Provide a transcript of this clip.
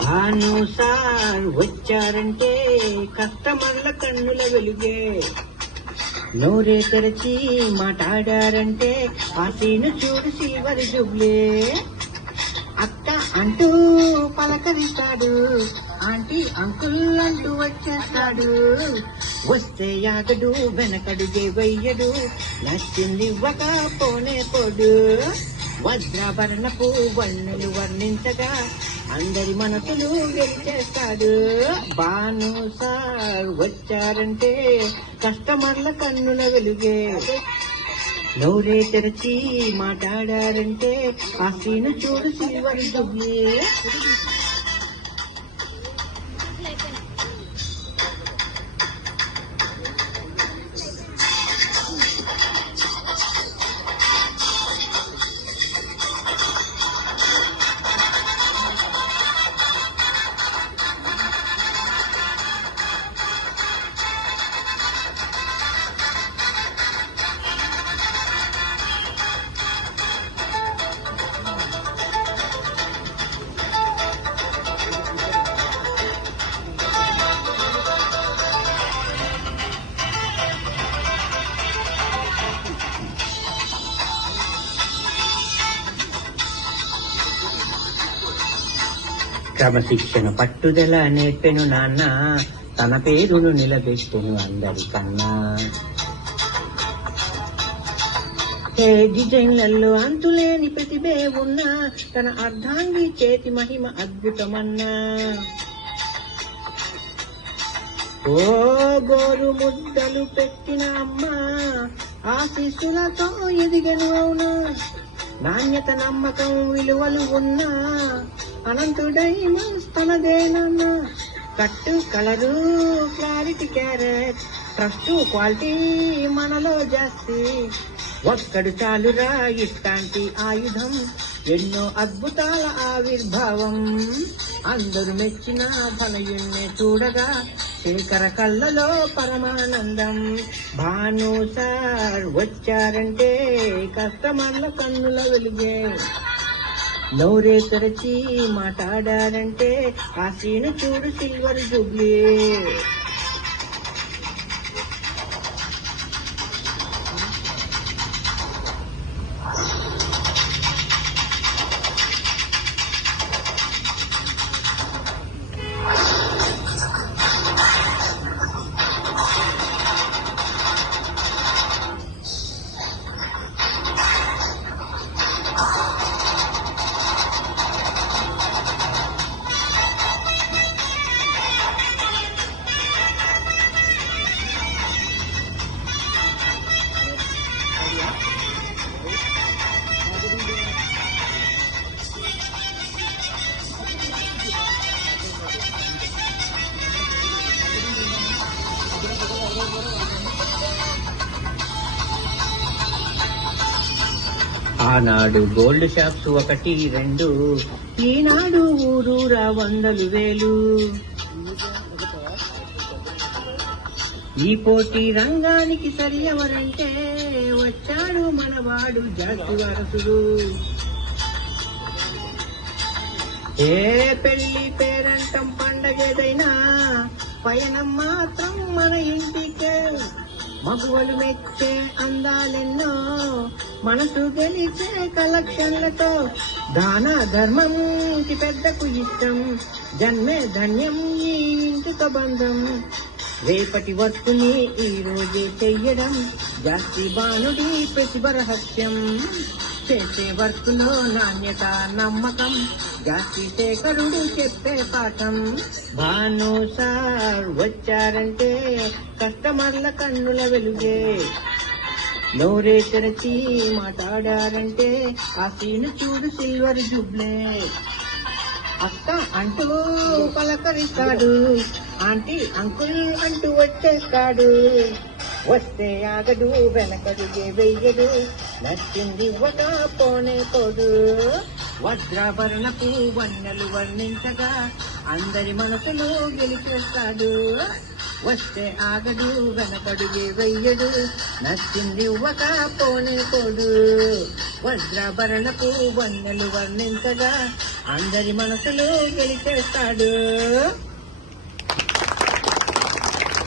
Bhanu sir వచ్చారంటే కస్టమర్ల కన్నుల వెలుగే, నోరే తెరచి మాట్లాడారంటే ఆ సీను చూడు సిల్వర్ జుబ్లే. అక్క అంటూ పలకరిస్తాడు, ఆంటీ అంకుల్ అంటూ వచ్చేస్తాడు. వస్తే యాగడు వెనకడుగే వెయ్యడు, నచ్చింది ఇవ్వక పోనే పోడు. వజ్రాభరణపు వర్ణలు వర్ణించగా అందరి మనసులు గెలిచేస్తాడు. భాను సార్ వచ్చారంటే కస్టమర్ల కన్నుల వెలుగే, నోరే తెరచి మాట్లాడారంటే ఆ సీను చూడు సిల్వర్ జుబ్లీ. క్రమశిక్షణ పట్టుదల నేర్పెను నాన్న, తన పేరును నిలబెట్టెను అందరికన్నా. ఏ డిజైన్లలో అంతులేని ప్రతిభే ఉన్నా, తన అర్ధాంగి చేతి మహిమ అద్భుతమన్నా. ఓ గోరు ముద్దలు పెట్టిన అమ్మ ఆశీస్సులతో ఎదిగను అవునా. నాణ్యత నమ్మకం విలువలు ఉన్నా అనంతుడై తనదేనన్నా. కట్టు colour clarity carrot trust quality మనలో జాస్తి. ఒక్కడు చాలురా ఇట్లాంటి ఆయుధం, ఎన్నో అద్భుతాల ఆవిర్భావం. అందరూ మెచ్చిన ధనయుణ్ణి చూడగా శేఖర కళ్ళలో పరమానందం. భాను సార్ వచ్చారంటే కస్టమర్ల కన్నుల వెలుగే, నోరే తెరచి మాట్లాడారంటే ఆ సీను చూడు సిల్వర్ జుబ్లీ. ఆనాడు గోల్డ్ షాప్స్ 1, 2, ఈనాడు ఊరూరా 100 వేలు. ఈ పోటీ రంగానికి సరి ఎవరంటే వచ్చాడు మనవాడు జాతి వారసుడు. ఏ పెళ్లి పేరంటం పండగేదైనా పయనం మాత్రం మన ఇంటికే. మగువలు మెచ్చే అందాలెన్నో మనసు గెలిచే కలెక్షన్లతో. దాన ధర్మంకి పెద్దకు ఇష్టం, జన్మే ధన్యం ఈ ఇంటితో బంధం. రేపటి వర్కుని ఈ రోజే చెయ్యడం జాస్తి బాణుడి ప్రతిభ రహస్యం. చేసే వర్కులో నాణ్యత నమ్మకం జాతి శేఖరుడు చెప్పే పాఠం. భాను సార్ వచ్చారంటే కస్టమర్ల కన్నుల వెలుగే, నోరే తెరచి మాట్లాడారంటే ఆ సీను చూడు సిల్వర్ జుబ్లే. అక్క అంటూ పలకరిస్తాడు, ఆంటీ అంకుల్ అంటూ వచ్చేస్తాడు. వస్తే ఆగడు వెనకడుగే వెయ్యడు, నచ్చింది ఒక పోనే పోడు. వజ్రాభరణపు వన్నెలు వర్ణించగా అందరి మనసులో గెలిచేస్తాడు. వస్తే ఆగడు వెనకడుగే వెయ్యడు, నచ్చింది ఒక పోనే పోడు. వజ్రాభరణపు వన్నెలు వర్ణించగా అందరి మనసులో గెలిచేస్తాడు.